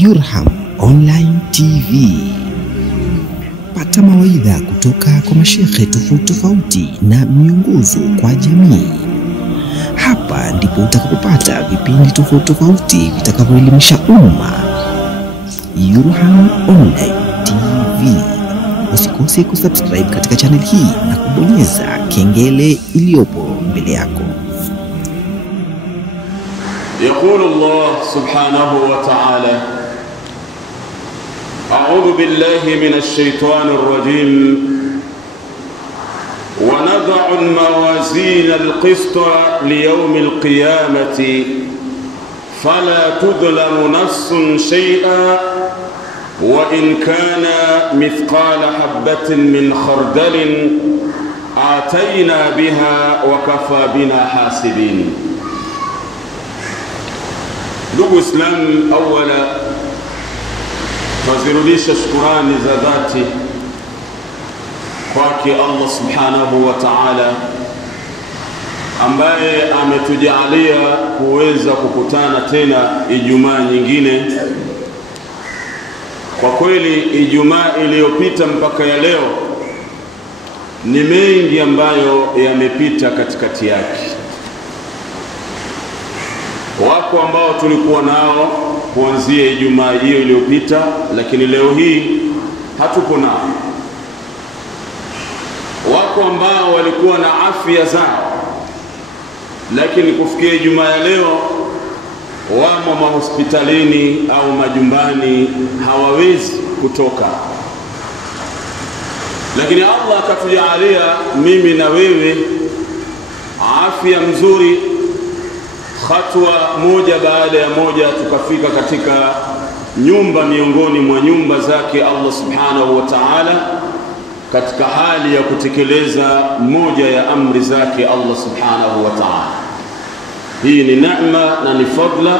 Yurham Online TV. Pata mawaidha kutoka kwa mashekhe tofauti tofauti na miongozo kwa jamii. Hapa ndipo utakapopata vipindi tofauti tofauti vitakavyoelimisha umma. Yurham Online TV. Usikose kusubscribe katika channel hii na kubonyeza kengele iliyopo mbele yako. يقول الله سبحانه وتعالى: أعوذ بالله من الشيطان الرجيم ونضع الموازين القسط ليوم القيامة فلا تظلم نفس شيئا وإن كان مثقال حبة من خردل آتينا بها وكفى بنا حاسبين. Ndugu Islam, awala tuzirudisha shukrani za dhati kwake Allah subhanahu wa ta'ala ambaye ametujalia kuweza kukutana tena Ijumaa nyingine. Kwa kweli Ijumaa iliyopita mpaka ya leo ni mengi ambayo yamepita katikati yake. Wako ambao tulikuwa nao kuanzia Ijumaa hiyo iliyopita, lakini leo hii hatuko nao. Wako ambao walikuwa na afya zao, lakini kufikia Ijumaa ya leo wamo mahospitalini au majumbani, hawawezi kutoka. Lakini Allah akatujalia mimi na wewe afya mzuri, hatua moja baada ya moja tukafika katika nyumba miongoni mwa nyumba zake Allah subhanahu wa ta'ala, katika hali ya kutekeleza moja ya amri zake Allah subhanahu wa ta'ala. Hii ni neema na ni fadla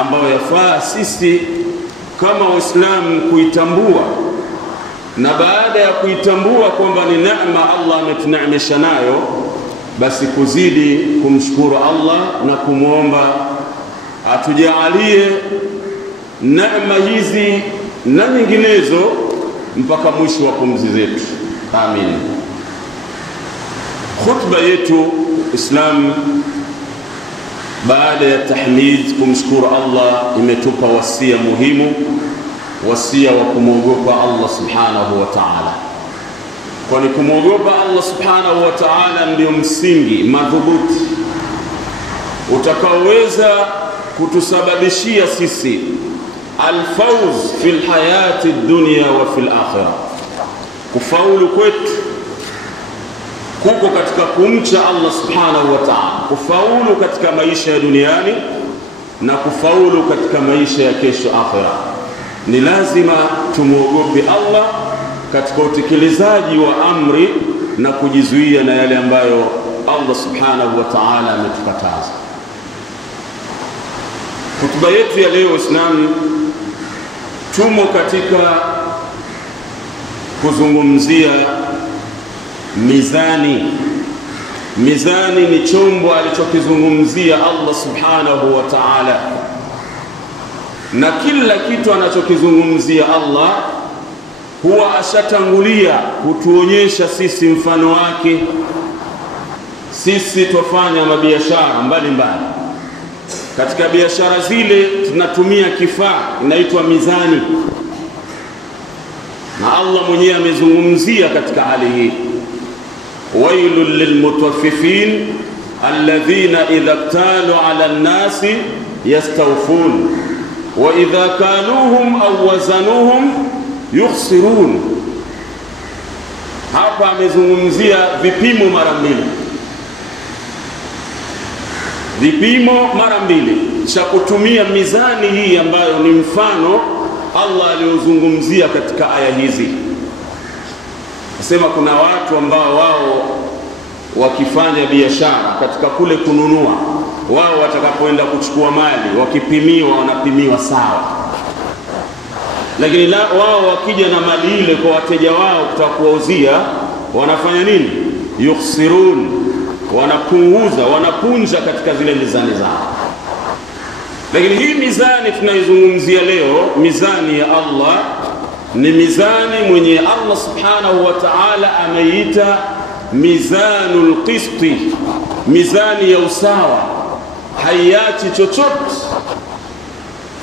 ambayo yafaa sisi kama Waislamu kuitambua, na baada ya kuitambua kwamba ni neema Allah ametuneemesha nayo, basi kuzidi kumshukuru Allah na kumwomba atujalie neema hizi na nyinginezo mpaka mwisho wa pumzi zetu. Amin. Khutba yetu Islam, baada ya tahmid kumshukuru Allah, imetupa wasia muhimu, wasia wa kumwogopa Allah subhanahu wa ta'ala. Kwani kumwogopa Allah subhanahu wa ta'ala ndio msingi madhubuti utakaoweza kutusababishia sisi alfawz fil hayati dunya wa fil akhirah. Kufaulu kwetu kuko katika kumcha Allah subhanahu wa ta'ala, kufaulu katika maisha ya duniani na kufaulu katika maisha ya kesho akhirah. Ni lazima tumuogope Allah katika utekelezaji wa amri na kujizuia na yale ambayo Allah subhanahu wa ta'ala ametukataza. Hotuba yetu ya leo Islam, tumo katika kuzungumzia mizani. Mizani ni chombo alichokizungumzia Allah subhanahu wa ta'ala, na kila kitu anachokizungumzia Allah huwa ashatangulia kutuonyesha sisi mfano wake. Sisi tufanya mabiashara mbalimbali, katika biashara zile tunatumia kifaa inaitwa mizani, na Allah mwenyewe amezungumzia katika hali hii: wailul lilmutaffifin alladhina idha iktalu ala an-nasi yastawfun wa idha kaluhum aw wazanuhum yukhsirun. Hapa amezungumzia vipimo mara mbili, vipimo mara mbili cha kutumia mizani hii ambayo ni mfano Allah aliozungumzia katika aya hizi. Nasema kuna watu ambao wao wakifanya biashara, katika kule kununua, wao watakapoenda kuchukua mali, wakipimiwa wanapimiwa sawa, lakini wao wakija na mali ile kwa wateja wao kutaka kuwauzia, wanafanya nini? Yukhsirun, wanapunguza, wanapunja katika zile mizani zao. Lakini hii mizani tunaizungumzia leo, mizani ya Allah, ni mizani mwenye Allah subhanahu wa ta'ala ameita mizanul qisti, mizani ya usawa, haiachi chochote.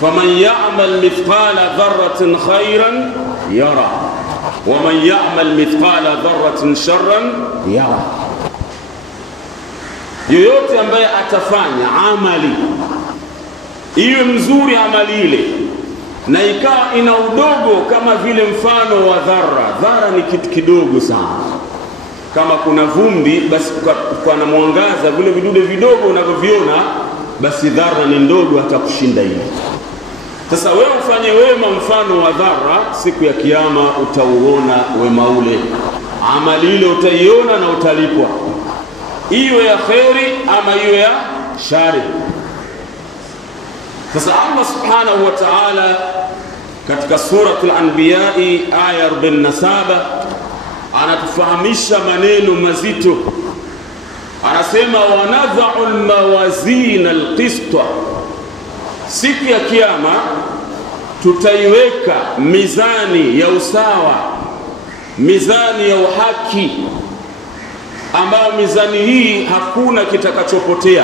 faman ya'mal mithqala dharratin khairan yara wa man ya'mal mithqala dharratin sharran yara. Yoyote ambaye atafanya amali iwe mzuri, amali ile na ikawa ina udogo kama vile mfano wa dhara. Dhara ni kitu kidogo sana. Kama kuna vumbi, basi kwa na mwangaza, vile vidude vidogo unavyoviona, basi dhara ni ndogo hata kushinda hiyo. Sasa wewe ufanye wema mfano wa dhara, siku ya kiyama utauona wema ule, amali ile utaiona na utalipwa, iwe ya kheri ama iwe ya shari. Sasa Allah subhanahu wa ta'ala katika suratul Anbiya aya 47 anatufahamisha maneno mazito. Anasema wanadha'u almawazin alqista, siku ya kiyama tutaiweka mizani ya usawa, mizani ya uhaki, ambayo mizani hii hakuna kitakachopotea.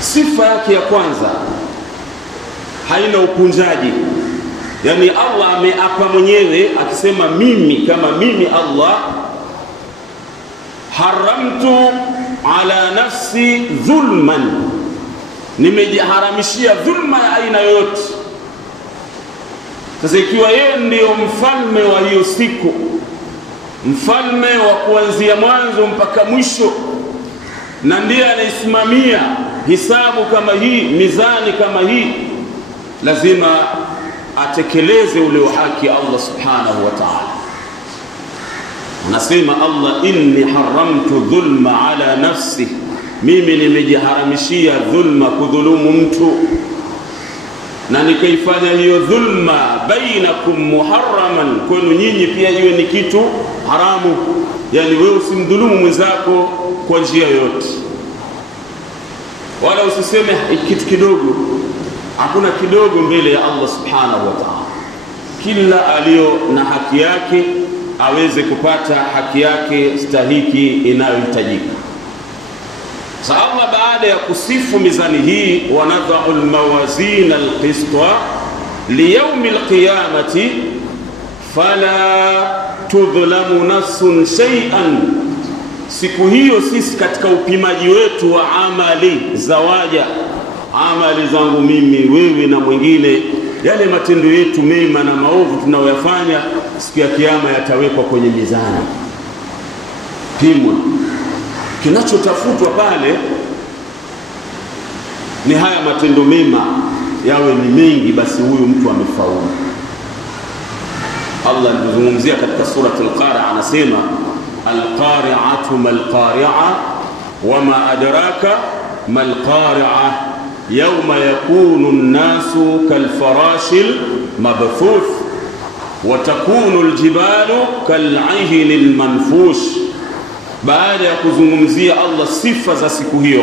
Sifa yake ya kwanza, haina upunjaji. Yani Allah ameapa mwenyewe akisema, mimi kama mimi Allah haramtu ala nafsi dhulman, nimejiharamishia dhulma ya aina yoyote. Sasa ikiwa yeye ndio mfalme wa hiyo siku, mfalme wa kuanzia mwanzo mpaka mwisho, na ndiye anasimamia hisabu kama hii, mizani kama hii, lazima atekeleze ule haki Allah subhanahu wa ta'ala. Anasema Allah, inni haramtu dhulma ala nafsi, mimi nimejiharamishia dhulma, kudhulumu mtu, na nikaifanya hiyo dhulma bainakum muharraman, kwenu nyinyi pia iwe ni kitu haramu. Yani wewe usimdhulumu mwenzako kwa njia yote, wala usiseme kitu kidogo. Hakuna kidogo mbele ya Allah subhanahu wa ta'ala. Kila alio na haki yake aweze kupata haki yake stahiki inayohitajika. Sasa Allah baada ya kusifu mizani hii, wanadha'u almawazin alqista liyawm alqiyamati fala tudhlamu nafsun shay'an. Siku hiyo sisi katika upimaji wetu wa amali za waja, amali zangu mimi, wewe na mwingine, yale matendo yetu mema na maovu tunayoyafanya, siku ya kiyama yatawekwa kwenye mizani, pimwa. Kinachotafutwa pale ni haya matendo mema yawe ni mengi, basi huyu mtu amefaulu. Allah anazungumzia katika suratul Qari'ah, anasema alqari'atu malqari'ah wama adraka malqari'ah yawma yakunu an-nasu kalfarashil mabthuth wa takunu aljibalu kal'ihni almanfush. Baada ya kuzungumzia Allah sifa za siku hiyo,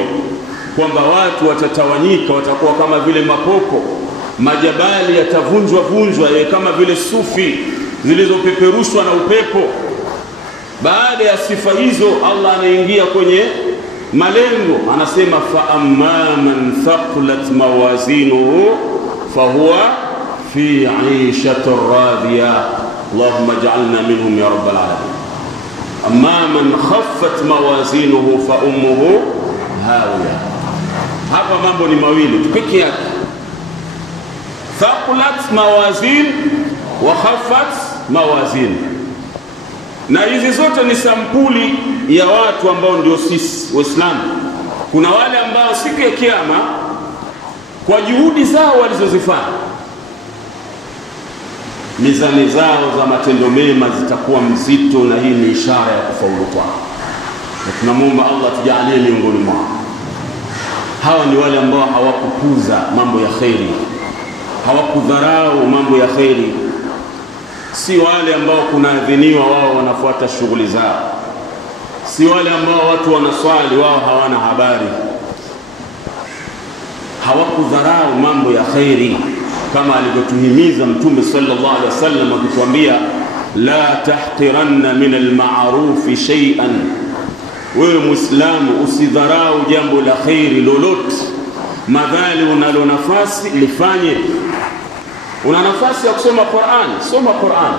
kwamba watu watatawanyika, watakuwa kama vile mapopo, majabali yatavunjwa vunjwa kama vile sufi zilizopeperushwa na upepo. Baada ya sifa hizo, Allah anaingia kwenye malengo, anasema fa amma man thaqulat mawazinuhu fahuwa fi 'ishatin radiyah, Allahumma ij'alna minhum ya rabbal alamin. Amma man khaffat mawazinuhu fa ummuhu hawiya. Hapa mambo ni mawili tu pekee yake, thaqulat mawazin wa khaffat mawazin. Na hizi zote ni sampuli ya watu ambao ndio sisi Waislamu. Kuna wale ambao siku ya kiyama kwa juhudi zao walizozifanya, mizani zao za matendo mema zitakuwa mzito, na hii ni ishara ya kufaulu kwao. Na tunamuomba Allah tujalie miongoni mwao. Hawa ni wale ambao hawakupuza mambo ya kheri, hawakudharau mambo ya kheri. Si wale ambao kunaadhiniwa wao wanafuata shughuli zao, si wale ambao watu wanaswali wao hawana habari, hawakudharau mambo ya khairi kama alivyotuhimiza Mtume sallallahu alaihi wasallam akituambia la tahqiranna min al-ma'ruf shay'an. Wewe Muislamu usidharau jambo la khairi lolote, madhali unalo nafasi lifanye. Una nafasi ya kusoma Qur'an, soma Qur'an.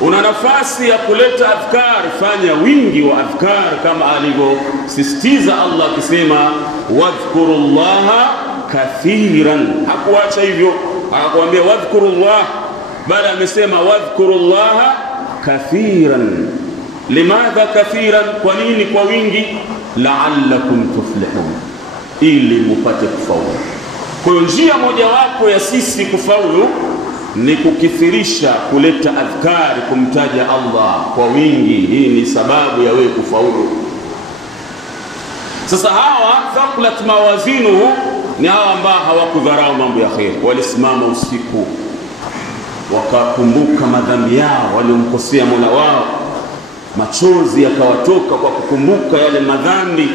Una nafasi ya kuleta adhkar, fanya wingi wa adhkar kama alivyosisitiza Allah akisema wadhkurullaha kathiran. Hakuacha hivyo, akakwambia wadhkurullah, bali amesema wadhkurullaha kathiran. Limadha kathiran? Kwa nini kwa wingi? La'allakum tuflihun, ili mupate kufaulu. Kwa njia moja wapo ya sisi kufaulu ni kukithirisha kuleta adhkari, kumtaja Allah kwa wingi. Hii ni sababu ya wewe kufaulu. Sasa hawa thaqulat mawazinuhu ni hawa ambao hawakudharau mambo ya khair, walisimama usiku wakakumbuka madhambi yao waliomkosea Mola wao, machozi yakawatoka kwa kukumbuka yale madhambi.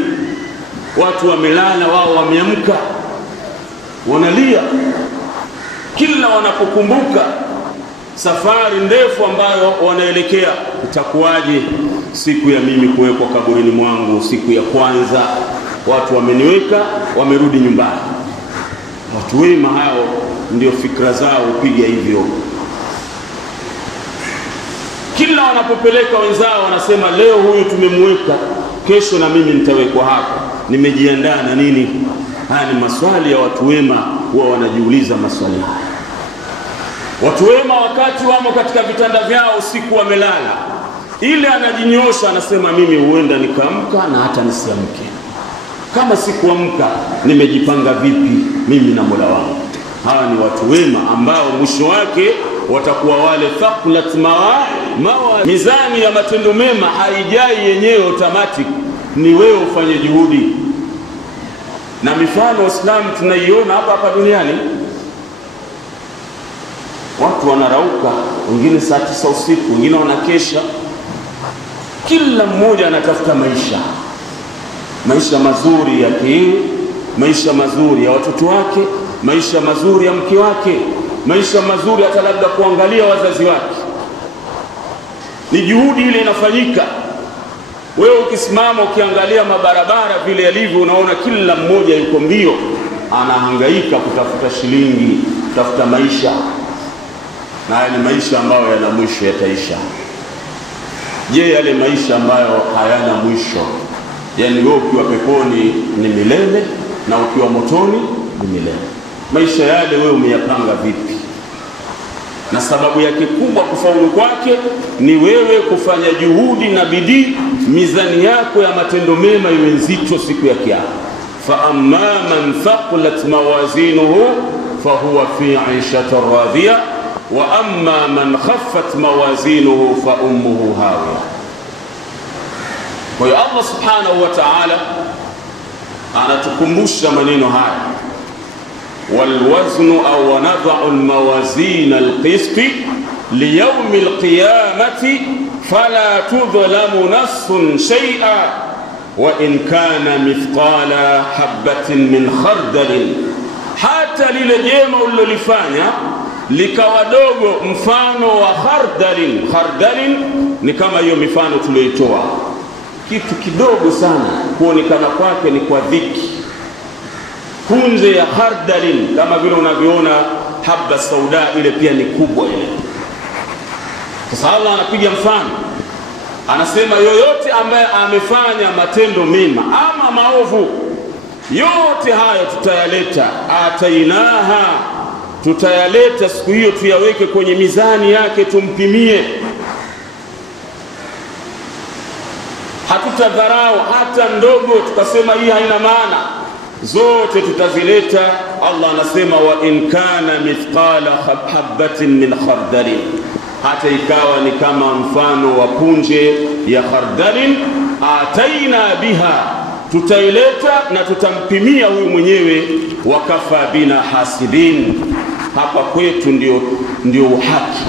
Watu wamelala, wao wameamka wanalia kila wanapokumbuka safari ndefu ambayo wanaelekea. Itakuwaje siku ya mimi kuwekwa kaburini mwangu? Siku ya kwanza watu wameniweka, wamerudi nyumbani. Watu wema hao ndio fikra zao upiga hivyo. Kila wanapopeleka wenzao wanasema leo huyu tumemweka, kesho na mimi nitawekwa hapa, nimejiandaa na nini? Haya ni maswali ya watu wema, huwa wanajiuliza maswali haya. Watu wema wakati wamo katika vitanda vyao usiku wamelala, ile anajinyosha anasema mimi huenda nikaamka na hata nisiamke. Kama sikuamka nimejipanga vipi mimi na Mola wangu? Hawa ni watu wema ambao mwisho wake watakuwa wale thaqulat mizani ya matendo mema haijai yenyewe automatic, ni wewe ufanye juhudi. Na mifano Waislamu tunaiona hapa duniani. Watu wanarauka, wengine saa 9 usiku, wengine wanakesha. Kila mmoja anatafuta maisha mazuri yake, maisha mazuri ya watoto wake, maisha mazuri ya mke wake, maisha mazuri hata labda kuangalia wazazi wake. Ni juhudi ile inafanyika. Wewe ukisimama ukiangalia mabarabara vile yalivyo, unaona kila mmoja yuko mbio, anahangaika kutafuta shilingi, kutafuta maisha. Na haya ni maisha ambayo yana mwisho, yataisha. Je, yale maisha ambayo hayana mwisho, yani wewe ukiwa peponi ni milele na ukiwa motoni ni milele, maisha yale wewe umeyapanga vipi? Na sababu yake kubwa kufaulu kwake ni wewe kufanya juhudi na bidii, mizani yako ya matendo mema iwe nzito siku ya Kiyama. Fa amma man thaqulat mawazinuhu fahuwa fi 'ishatin radiyah wa amma man khaffat mawazinuhu fa ummuhu hawiya. Kwa hiyo Allah subhanahu wa ta'ala anatukumbusha maneno haya, والوزن أو ونضع الموازين القسط ليوم القيامة فلا تظلم نفس شيئا وإن كان مثقال حبة من خردل. hata lile jema ulilofanya likawa dogo mfano wa khardalin. Khardalin ni kama hiyo mifano tulioitoa, kitu kidogo sana kuonekana kwake ni kwa dhiki. Punje ya khardalin kama vile unavyoona habba sauda, ile pia ni kubwa ile. Sasa Allah anapiga mfano, anasema yoyote ambaye amefanya matendo mema ama maovu, yote hayo tutayaleta, atainaha, tutayaleta siku hiyo, tuyaweke kwenye mizani yake, tumpimie. Hatutadharau hata ndogo tukasema hii haina maana, zote tutazileta. Allah anasema wa in kana mithqala habatin min khardalin, hata ikawa ni kama mfano wa punje ya khardalin, ataina biha, tutaileta na tutampimia huyu mwenyewe. Wakafa bina hasibin, hapa kwetu ndio haki,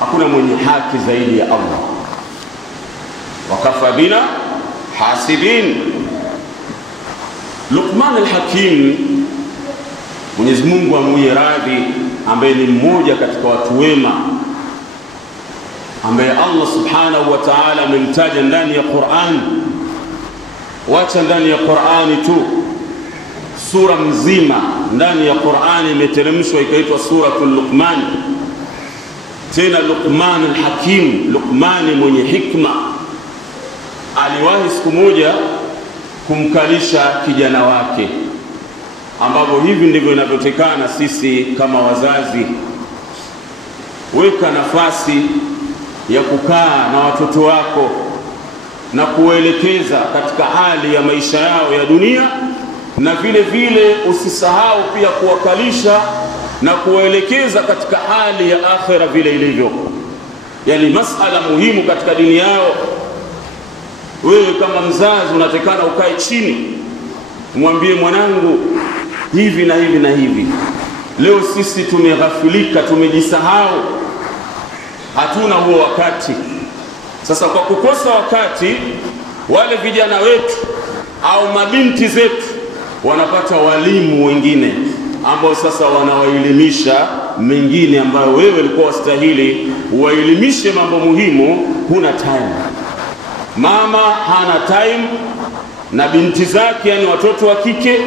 hakuna mwenye haki zaidi ya Allah. wakafa bina hasibin. Luqman al-Hakim, Mwenyezi Mungu amwie radhi, ambaye ni mmoja katika watu wema ambaye Allah subhanahu wa ta'ala amemtaja ndani ya Qur'an. Wacha ndani ya Qur'ani tu, sura mzima ndani ya Qur'ani imeteremshwa ikaitwa suratul Luqman. Tena Luqman al-Hakim, Luqman mwenye hikma, aliwahi siku moja kumkalisha kijana wake, ambapo hivi ndivyo inavyotekana sisi kama wazazi. Weka nafasi ya kukaa na watoto wako na kuelekeza katika hali ya maisha yao ya dunia, na vile vile usisahau pia kuwakalisha na kuwaelekeza katika hali ya akhera vile ilivyo, yani masala muhimu katika dini yao. Wewe kama mzazi unatekana ukae chini, mwambie mwanangu hivi na hivi na hivi. Leo sisi tumeghafilika, tumejisahau, hatuna huo wakati. Sasa kwa kukosa wakati, wale vijana wetu au mabinti zetu wanapata walimu wengine ambao sasa wanawaelimisha mengine ambayo wewe ulikuwa wastahili uwaelimishe mambo muhimu. Huna time, mama hana time na binti zake, yani watoto wa kike,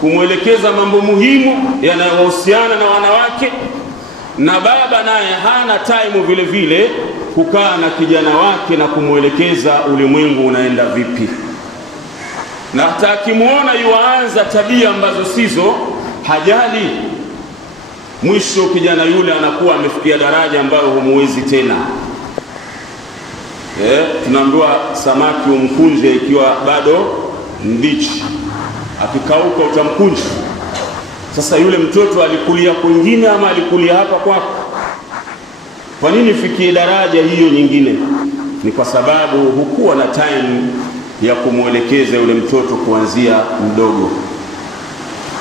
kumwelekeza mambo muhimu yanayohusiana na wanawake, na baba naye hana time vile vile kukaa na kijana wake na kumwelekeza ulimwengu unaenda vipi. Na hata akimuona yuanza tabia ambazo sizo, hajali. Mwisho kijana yule anakuwa amefikia daraja ambayo humuwezi tena. Tunaambiwa samaki umkunje ikiwa bado mbichi, akikauka utamkunja. Sasa yule mtoto alikulia kwingine ama alikulia hapa kwako? Kwa nini fikie daraja hiyo nyingine? Ni kwa sababu hukuwa na time ya kumwelekeza yule mtoto kuanzia mdogo.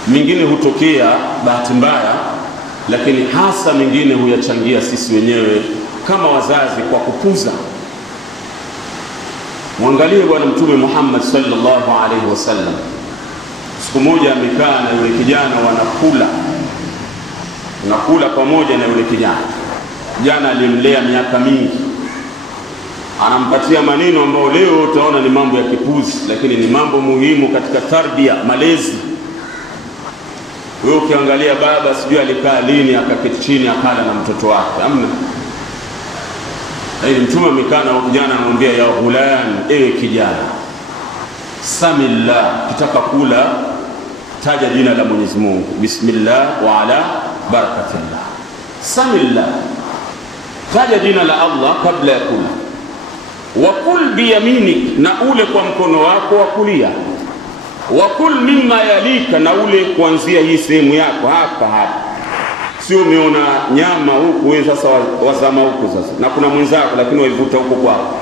Mingine hutokea bahati mbaya, lakini hasa mingine huyachangia sisi wenyewe kama wazazi kwa kupuza. Mwangalie Bwana Mtume Muhammad sallallahu alaihi wasallam, siku moja amekaa na yule kijana, wanakula pamoja na yule kijana. Kijana alimlea miaka mingi, anampatia maneno ambayo leo utaona ni mambo ya kipuzi, lakini ni mambo muhimu katika tarbia, malezi. Wewe ukiangalia baba sijui alikaa lini akaketi chini akala na mtoto wake, amna. Lakini Mtume amekaa na kijana, anamwambia ya ghulam, ewe kijana, samillah, kitaka kula taja jina la Mwenyezi Mungu, bismillah wa ala barakatillah. Samillah, taja jina la Allah kabla ya kula. Wa kul biyaminik, na ule kwa mkono wako wa kulia. Wa kul mimma yalika, na ule kuanzia hii sehemu yako hapa. Sio umeona nyama huku wewe sasa wazama huku sasa, na kuna mwenzako lakini waivuta huko kwako,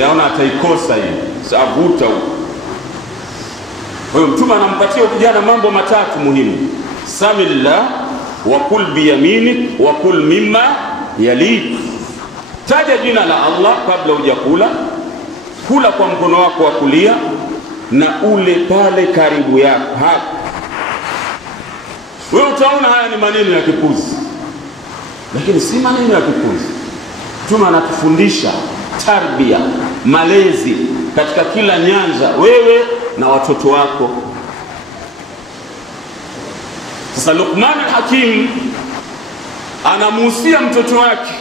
yaona ataikosa hii, savuta huko. Kwa hiyo Mtume anampatia kijana mambo matatu muhimu: samillah, wa kul biyaminik, wa kul mimma yalik. Taja jina la Allah kabla hujakula, kula kwa mkono wako wa kulia, na ule pale karibu yako hapa. Wewe utaona haya ni maneno ya kipuzi, lakini si maneno ya kipuzi. Mtume anatufundisha tarbia, malezi katika kila nyanja, wewe na watoto wako. Sasa Luqman al-Hakim anamuhusia mtoto wake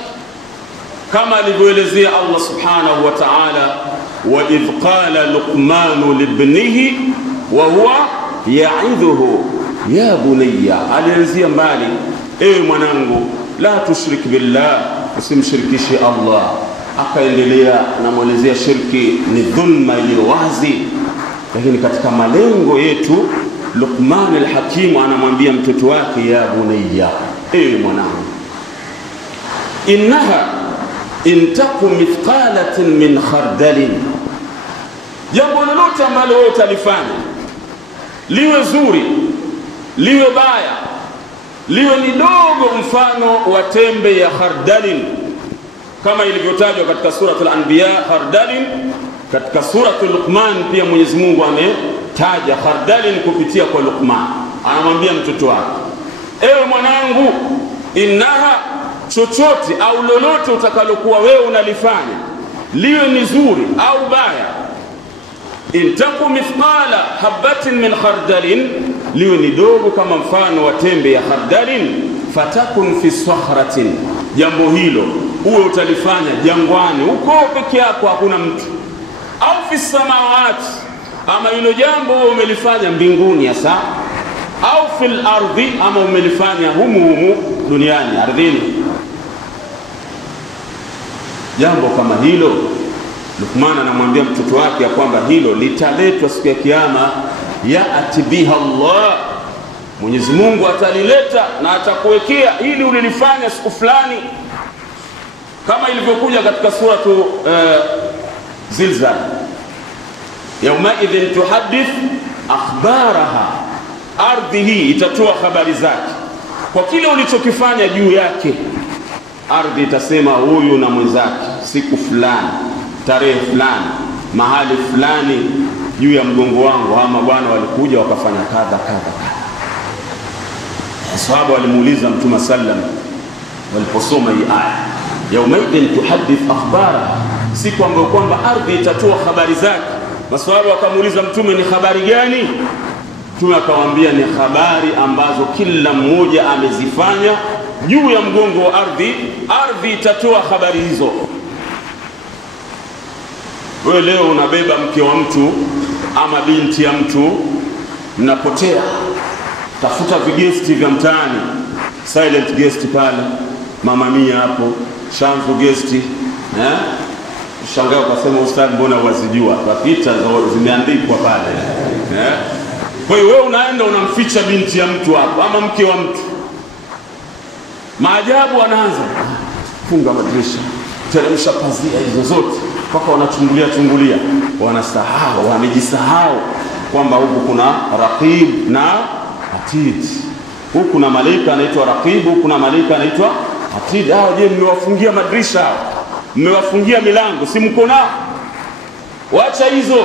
kama alivyoelezea Allah subhanahu wa ta'ala, wa idh qala Luqman libnihi wa huwa ya'idhuhu ya bunayya. Alianzia mbali, ewe mwanangu, la tushrik billah, usimshirikishe Allah. Akaendelea na muelezea shirki ni dhulma iliyo wazi, lakini katika malengo yetu Luqman al-Hakim anamwambia mtoto wake, ya bunayya, ewe mwanangu, innaha intaku mithqalatin min khardalin, jambo lolote ambalo wewe utalifanya, liwe zuri liwe baya, liwe ni dogo, mfano wa tembe ya khardalin, kama ilivyotajwa katika suratul Anbiya khardalin. Katika suratul Luqman pia Mwenyezi Mungu ametaja khardalin kupitia kwa Luqman. Anamwambia mtoto wake, ewe mwanangu, innaha, chochote au lolote utakalokuwa wewe unalifanya, liwe ni zuri au baya, intaku mithqala habatin min khardalin, liwe ni dogo kama mfano wa tembe ya khardalin, fatakun fi sakhratin, jambo hilo uwe utalifanya jangwani, uko peke yako, hakuna mtu, au fi samawati, ama hilo jambo umelifanya mbinguni hasa, au fil ardhi, ama umelifanya humu duniani, ardhini. Jambo kama hilo Luqman anamwambia mtoto wake ya kwamba hilo litaletwa siku ya kiyama, yaati biha Allah, Mwenyezi Mungu atalileta na atakuwekea ili ulilifanya siku fulani, kama ilivyokuja katika suratu Zilzal, yauma idhin tuhaddith akhbaraha, ardhi hii itatoa habari zake kwa kile ulichokifanya juu yake. Ardhi itasema huyu na mwenzake siku fulani, tarehe fulani, mahali fulani, juu ya mgongo wangu ama bwana walikuja wakafanya kadha kadha. Sahaba walimuuliza Mtume sallam waliposoma hii aya, yauma idhin tuhaddith akhbaraha, siku ambayo kwamba ardhi itatoa habari zake. Maswahaba wakamuuliza Mtume, ni habari gani? Mtume akawaambia, ni habari ambazo kila mmoja amezifanya juu ya mgongo wa ardhi. Ardhi itatoa habari hizo. Wewe leo unabeba mke wa mtu ama binti ya mtu, mnapotea, tafuta vigesti vya mtaani, silent guest pale, Mama Mia hapo, Shanzu guest, shangaa ukasema ustadi, mbona wazijua? Papita zimeandikwa pale. Kwa hiyo wewe unaenda unamficha binti ya mtu hapo ama mke wa mtu. Maajabu anaanza, funga madirisha, teremsha pazia hizo zote, mpaka wanachungulia, wanasahau, wamejisahau kwamba huku kuna raqib na atid. Huku kuna malaika anaitwa raqib, huku kuna malaika anaitwa atid. Hao je, mmewafungia madirisha hao? Mmewafungia milango? Si mko nao? Wacha hizo,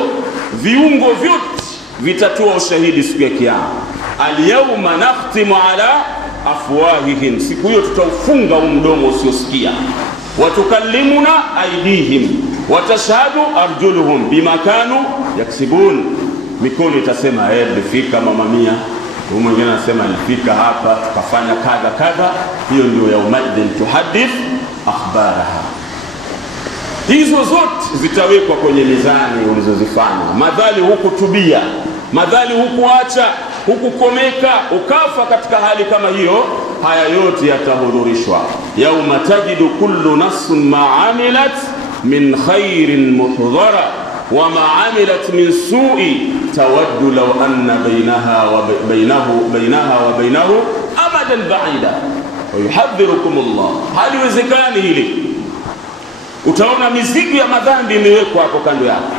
viungo vyote vitatoa ushahidi siku ya kiyama. Al-yawma nakhtimu ala afwahihim, siku hiyo tutaufunga mdomo usiosikia. Watukallimuna aydihim watashhadu arjuluhum bima kanu yaksibun, mikono itasema nilifika Mama Mia, huyu mwingine anasema nilifika hapa tukafanya kadha kadha. Hiyo ndio yaumaidin tuhaddith akhbaraha. Hizo zote zitawekwa kwenye mizani ulizozifanya. Madhali hukutubia, madhali hukuacha, hukukomeka, ukafa katika hali kama hiyo, haya yote yatahudhurishwa. Yauma tajidu kullu nafsin ma amilat min khairin muhdhara wa ma amilat min su'i tawaddu law anna bainaha wa bainahu amadan ba'ida wa yuhadhdhirukum Allah. Haliwezekani hili. Utaona mizigo ya madhambi imewekwa hapo kando yako.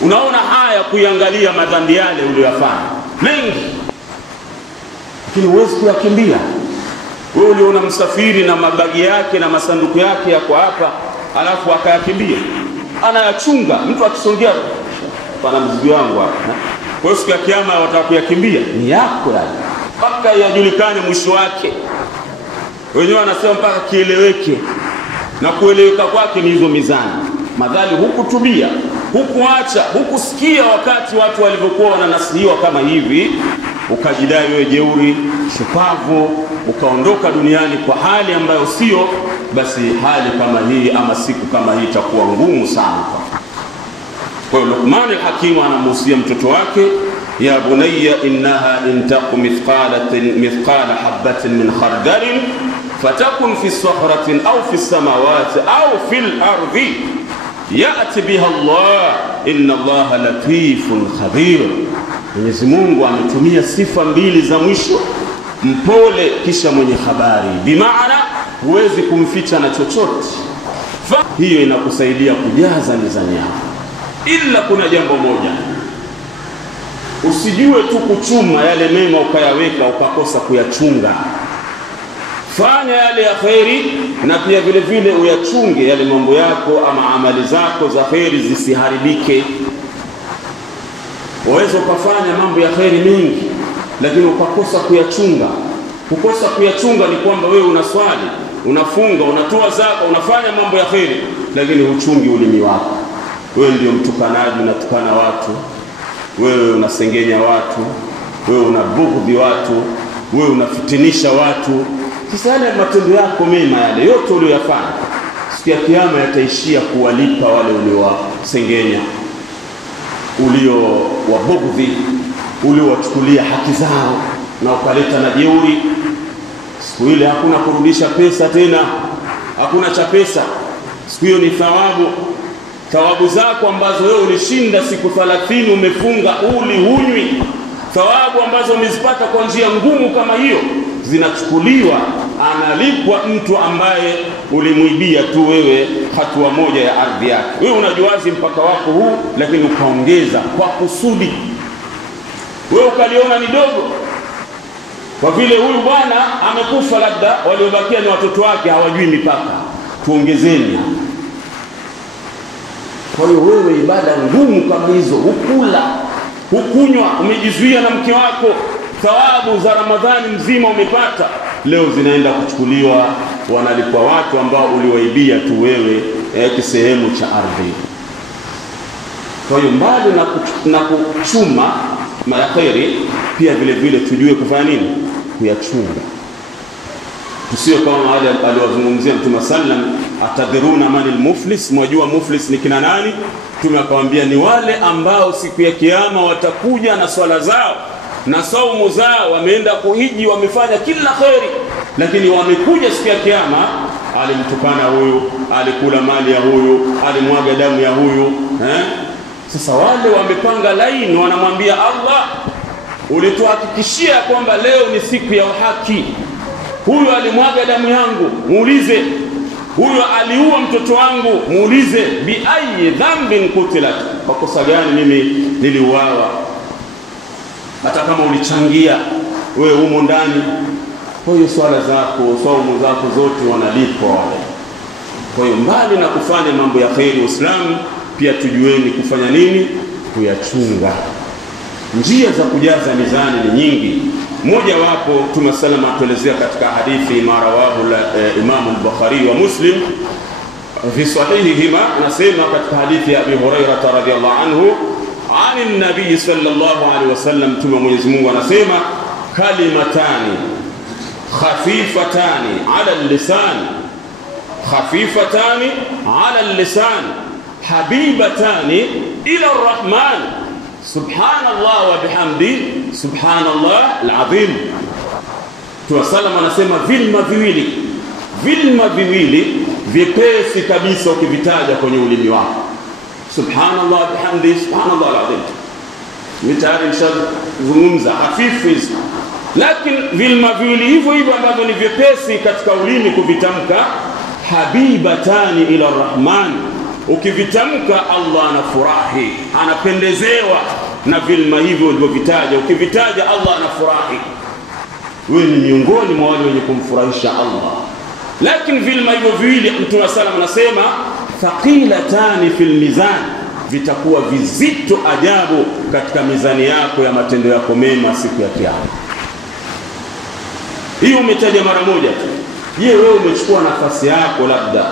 Unaona haya kuiangalia madhambi yale uliyofanya mengi, lakini huwezi kuyakimbia. Wewe uliona msafiri na mabagi yake na masanduku yake yako hapa, alafu akayakimbia, anayachunga. Mtu akisongea, pana mzigo wangu hapa. Kwa hiyo siku ya kiyama watakuyakimbia, ni yako yale, mpaka yajulikane mwisho wake. Wenyewe wanasema mpaka kieleweke, na kueleweka kwake ni hizo mizani. Madhali hukutubia, hukuacha, hukusikia wakati watu walivyokuwa wananasihiwa kama hivi, ukajidai wewe jeuri, shupavu, ukaondoka duniani kwa hali ambayo sio, basi hali kama hii ama siku kama hii itakuwa ngumu sana. Kwa hiyo Luqman al-Hakim anamuhusia mtoto wake, ya bunayya innaha intaqu mithqala habatin min khardalin fatakun fi sakhratin au fi samawati au fil ardi ya'ti biha Allah inna Allah latifun khabir. Mwenyezi Mungu ametumia sifa mbili za mwisho, mpole kisha mwenye habari, bimaana huwezi kumficha na chochote. Hiyo inakusaidia kujaza mizani yako. Ila kuna jambo moja, usijue tu kuchuma yale mema ukayaweka ukakosa kuyachunga. fanya yale ya kheri, na pia vile vile uyachunge yale mambo yako ama amali zako za kheri zisiharibike. Waweza ukafanya mambo ya kheri mengi lakini ukakosa kuyachunga. Kukosa kuyachunga ni kwamba wewe unaswali, unafunga, unatoa zaka, unafanya mambo ya kheri, lakini huchungi ulimi wako. Wewe ndio mtukanaji, unatukana watu, wewe unasengenya watu, wewe unabughudhi watu, wewe unafitinisha watu. Sasa yale matendo yako mema yale yote uliyofanya, siku ya kiyama yataishia kuwalipa wale uliowasengenya, uliowabughudhi, uliowachukulia haki zao na ukaleta na jeuri. Siku ile hakuna kurudisha pesa tena, hakuna cha pesa. Siku hiyo ni thawabu zako ambazo wewe ulishinda siku 30 umefunga hunywi, thawabu ambazo umezipata kwa njia ngumu kama hiyo zinachukuliwa, analipwa mtu ambaye ulimuibia tu wewe hatua moja ya ardhi yake. Wewe unajuazi mpaka wako huu, lakini ukaongeza kwa kusudi. Wewe ukaliona ni dogo, kwa vile huyu bwana amekufa, labda waliobakia ni watoto wake, hawajui mipaka, tuongezeni. Kwa hiyo wewe ibada ngumu kama hizo, hukula, hukunywa, umejizuia na mke wako, thawabu za Ramadhani mzima umepata, leo zinaenda kuchukuliwa, wanalipwa watu ambao uliwaibia tu wewe kisehemu cha ardhi. Kwa hiyo mbali na kuchuma kheri, pia vile vile tujue kufanya nini? Kuyachunga. Tusiwe kama wale aliwazungumzia Mtume sallam, atadhiruna manil muflis, mwajua muflis ni kina nani? Mtume akamwambia ni wale ambao siku ya kiyama watakuja na swala zao na saumu zao, wameenda kuhiji, wamefanya kila kheri, lakini wamekuja siku ya kiyama, alimtukana huyu, alikula mali ya huyu, alimwaga damu ya huyu. Sasa wale wamepanga laini, wanamwambia Allah, ulituhakikishia kwamba leo ni siku ya uhaki. Huyu alimwaga damu yangu, muulize. Huyu aliua mtoto wangu, muulize. Bi ayi dhanbin qutilat, kwa kosa gani mimi niliuawa? Hata kama ulichangia wewe humo ndani. Kwa hiyo swala zako, saumu zako zote wanalipwa wale. Kwa hiyo mbali na kufanya mambo ya kheri Uislamu, pia tujueni kufanya nini? Kuyachunga. Njia za kujaza mizani ni nyingi. Moja wapo Mtume sallallahu atuelezea katika hadithi marawahu Imam al-Bukhari wa Muslim fi sahihihima, anasema katika hadithi ya Abi Hurairah radhiyallahu anhu, ani nabii sallallahu alaihi wasallam, Mtume wa Mwenyezi Mungu anasema, kalimatani khafifatani ala al-lisan, khafifatani ala al-lisan, habibatani ila ar-Rahman, subhanallah wa bihamdi, subhanallah al-azim. Tuwasallam anasema vilma viwili vipesi kabisa ukivitaja kwenye ulimi wako, subhanallah wa bihamdi, subhanallah al-azim. Mitari nishazungumza hafifu hizi, lakini vilma viwili hivyo hivyo ambavyo ni vipesi katika ulimi kuvitamka, habibatani ila ar-Rahman, ukivitamka Allah anafurahi, anapendezewa na vilma hivyo ulivyovitaja. Ukivitaja Allah anafurahi, wewe ni miongoni mwa wale wenye kumfurahisha Allah. Lakini vilma hivyo viwili, Mtume sallam anasema, thaqilatani fil mizan, vitakuwa vizito ajabu katika mizani yako ya matendo yako mema siku ya kiyama. Hiyo umetaja mara moja tu. Je, wewe umechukua nafasi yako labda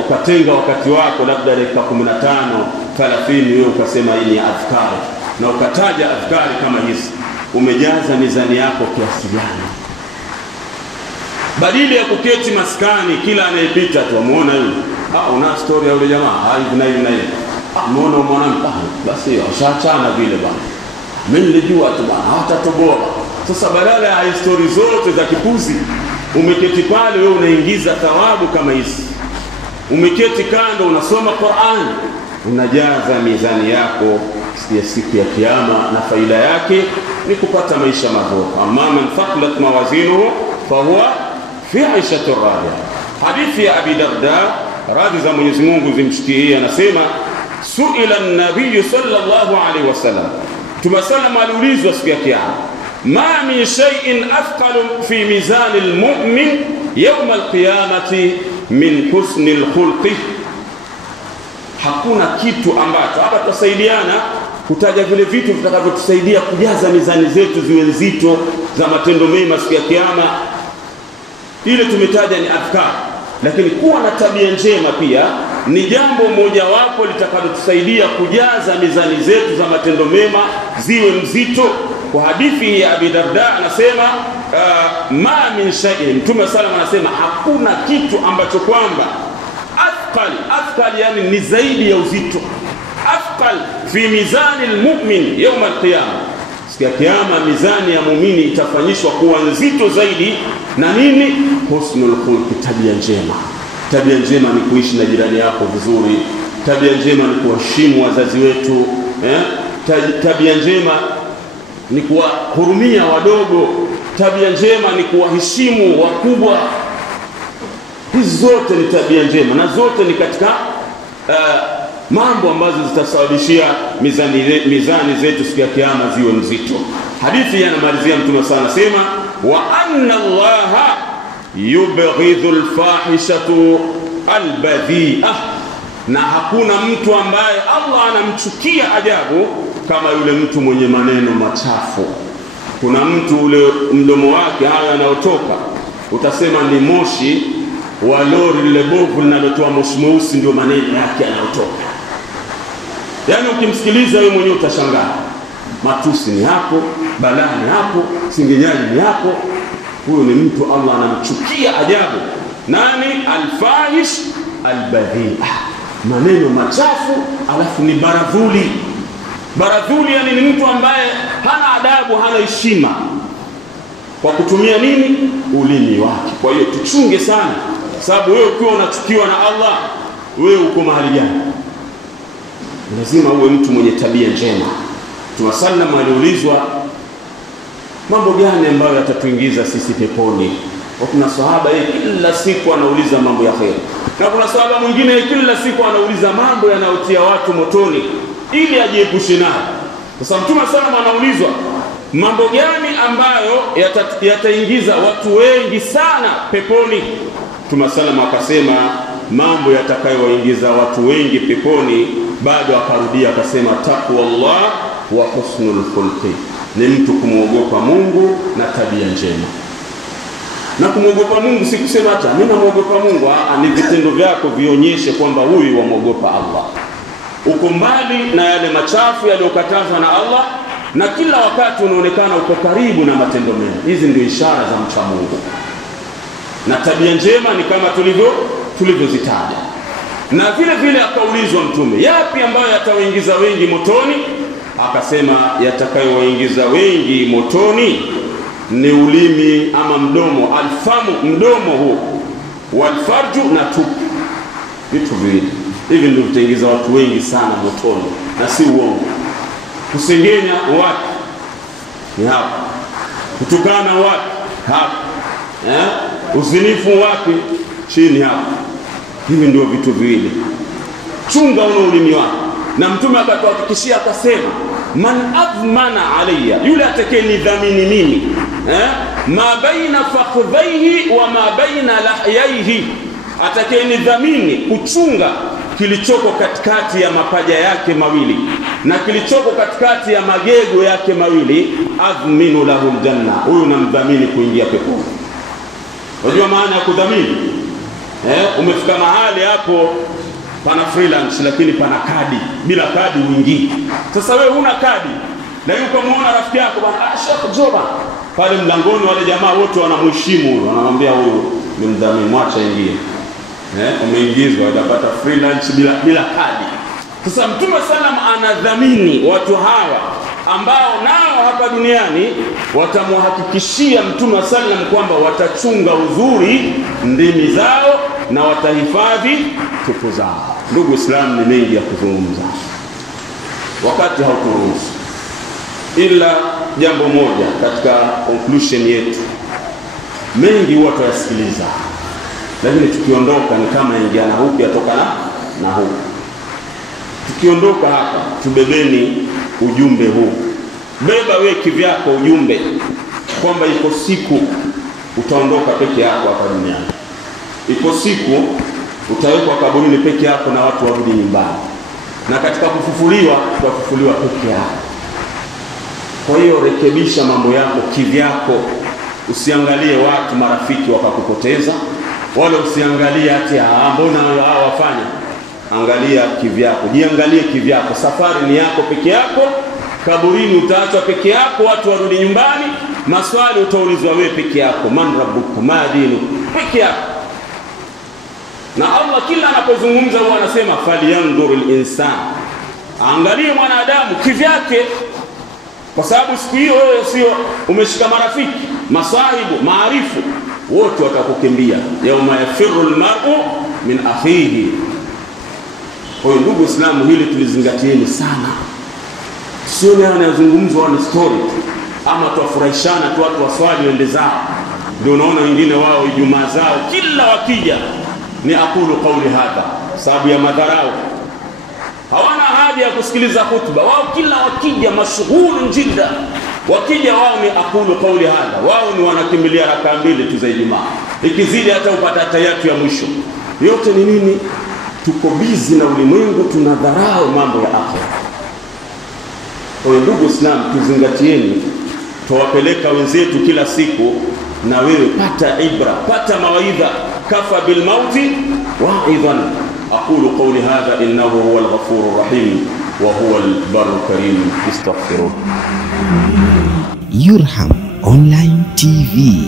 ukatenga wakati wako labda dakika 15-30, wewe ukasema hii ni adhkari, na ukataja adhkari kama hizi, umejaza mizani yako kiasi gani? Badili ya kuketi maskani kila anayepita tu amuona yule, una story ya yule jamaa hivi na hivi na hivi, muona mwanamke, basi ashachana vile bwana, mimi nilijua tu bwana hatatoboa. Sasa badala ya story zote za kipuzi, umeketi pale wewe unaingiza thawabu kama hizi. Umeketi kando unasoma Qur'an, unajaza mizani yako ya siku ya kiyama, na faida yake ni kupata maisha mazuri. Amma man thaqalat mawazinuhu fahuwa fi 'ishatin radiyah. Hadithi ya Abi Darda, radhi za Mwenyezi Mungu zimshikie, anasema, suila an-nabiy sallallahu alaihi wasallam, Mtume sallam aliulizwa siku ya kiyama, ma min shay'in athqalu fi mizan almu'min yawm alqiyamati min husni alkhulqi. Hakuna kitu ambacho, hapa tutasaidiana kutaja vile vitu vitakavyotusaidia kujaza mizani zetu ziwe nzito za matendo mema siku ya kiyama. Ile tumetaja ni adhkar, lakini kuwa na tabia njema pia ni jambo mojawapo litakalotusaidia kujaza mizani zetu za matendo mema ziwe mzito. Kwa hadithi ya Abi Darda anasema ma min shay'in, Mtume sallallahu alayhi wasallam anasema hakuna kitu ambacho kwamba athqal yani ni zaidi ya uzito, athqal fi mizani almu'min yawm alqiyama, siku ya kiyama mizani ya muumini itafanyishwa kuwa nzito zaidi na nini? Husnul khuluq, tabia njema. Tabia njema ni kuishi na jirani yako vizuri, tabia njema ni kuheshimu wazazi wetu, tabia njema ni kuwahurumia wadogo, tabia njema ni kuwaheshimu wakubwa. Hizi zote ni tabia njema na zote ni katika mambo ambazo zitasababishia mizani zetu siku ya kiyama ziwe nzito. Hadithi yanamalizia Mtume sana sema wa anna Allaha yubghidhu alfahishatu albadhi'ah, na hakuna mtu ambaye Allah anamchukia ajabu kama yule mtu mwenye maneno machafu. Kuna mtu ule mdomo wake haya yanayotoka utasema ni moshi wa lori lile bovu linalotoa moshi mweusi, ndio maneno yake yanayotoka. Yaani ukimsikiliza wewe mwenyewe utashangaa. Matusi ni hapo, balaa ni hapo, singenyaji ni hapo. Huyo ni mtu Allah anamchukia ajabu. Nani? Alfahish albadhi'ah, maneno machafu alafu ni baradhuli. Baradhuli yani ni mtu ambaye hana adabu, hana heshima kwa kutumia nini? Ulimi wake. Kwa hiyo tuchunge sana, sababu wewe ukiwa unachukiwa na Allah, wewe uko mahali gani? Lazima uwe mtu mwenye tabia njema. Mtume sallam aliulizwa mambo gani ambayo yatatuingiza sisi peponi. Kuna sahaba yeye kila siku anauliza mambo ya khair, na kuna sahaba mwingine kila siku anauliza mambo yanayotia watu motoni ili ajiepushe nayo. Sasa Mtume sallam anaulizwa mambo gani ambayo yataingiza watu wengi sana peponi. Mtume sallam akasema mambo yatakayowaingiza watu wengi peponi, bado akarudia akasema taqwallah wa husnul khuluqi, ni mtu kumwogopa Mungu na tabia njema. Na kumwogopa Mungu si kusema hata mimi namuogopa Mungu, ni vitendo vyako vionyeshe kwamba huyu wamwogopa Allah. Uko mbali na yale machafu yaliyokatazwa na Allah, na kila wakati unaonekana uko karibu na matendo mema. Hizi ndio ishara za mcha Mungu. Na tabia njema ni kama tulivyozitaja. Na vile vile akaulizwa Mtume, yapi ambayo yatawaingiza wengi motoni? Akasema yatakayowaingiza wengi motoni ni ulimi ama mdomo, alfamu, mdomo huu, walfarju, na tupu. Vitu viwili hivi ndio vitaingiza watu wengi sana motoni, na si uongo. Kusengenya watu ni hapa, kutukana watu hapa, uzinifu wapi? Chini hapa. Hivi ndio vitu viwili. Chunga una ulimi wako. Na Mtume akatuhakikishia akasema man adhmana alayya, yule atakayenidhamini mimi ma baina fakhudhaihi wa ma baina lahyaihi, atakayenidhamini kuchunga kilichoko katikati ya mapaja yake mawili na kilichoko katikati ya magego yake mawili, adhminu lahu aljanna, huyu namdhamini kuingia peponi. Unajua maana ya kudhamini? Umefika mahali hapo pana freelance lakini pana kadi, bila kadi uingii. Sasa wewe huna kadi, na yuko muona rafiki yako bwana Sheikh Joba pale mlangoni, wale jamaa wote wanamheshimu huyo, wanamwambia huyo ni mdhamini, mwacha ingie. Umeingizwa, utapata freelance bila kadi. Sasa Mtume sallam anadhamini watu hawa ambao nao hapa duniani watamhakikishia Mtume sallam kwamba watachunga uzuri ndimi zao na watahifadhi tupu zao. Ndugu Islam, ni mengi ya kuzungumza, wakati hauturuhusu, ila jambo moja katika conclusion yetu. Mengi huwa tuyasikiliza, lakini tukiondoka ni kama ingiana huku yatoka na huku. Tukiondoka hapa tubebeni ujumbe huu. Beba wewe kivyako ujumbe kwamba iko siku utaondoka peke yako hapa duniani. Iko siku utawekwa kaburini peke yako na watu warudi nyumbani. Na katika kufufuliwa, tutafufuliwa peke yako. Kwa hiyo rekebisha mambo yako kivyako. Usiangalie watu marafiki wakakupoteza, wala usiangalie ati mbona hao wafanya. Angalia kivyako, jiangalie kivyako. Safari ni yako peke yako, kaburini utaachwa peke yako, watu warudi nyumbani, maswali utaulizwa wewe peke yako, man rabbuka ma dinu, peke yako. Na Allah kila anapozungumza huwa anasema falyanzurul insan, angalie mwanadamu kivyake, kwa sababu siku hiyo wewe sio umeshika marafiki, masahibu, maarifu, wote watakukimbia. Yauma yafirru almar'u min akhihi. Kwa hiyo ndugu Islamu, hili tulizingatieni sana. Sio leo yanazungumzwa ni story ama tuwafurahishana tu watu waswali wende zao. Ndio unaona wengine wao Ijumaa zao kila wakija ni aqulu qawli hadha, sababu ya madharau. Hawana haja ya kusikiliza hutuba. Wao kila wakija mashughuli jidda, wakija wao ni aqulu qawli hadha, wao ni wanakimbilia raka mbili tu za Ijumaa, ikizidi hata upata tayatu ya mwisho. Yote ni nini? Tuko busy na ulimwengu, tunadharau mambo ya akhera. Kwa hiyo ndugu Islam, tuzingatieni, tuwapeleka wenzetu kila siku, na wewe pata ibra, pata mawaidha. Kafa bil mauti wa'idhan. aqulu qawli hadha innahu huwal ghafurur rahim wa huwal barrul karim. Astaghfirullah. Yurham Online TV.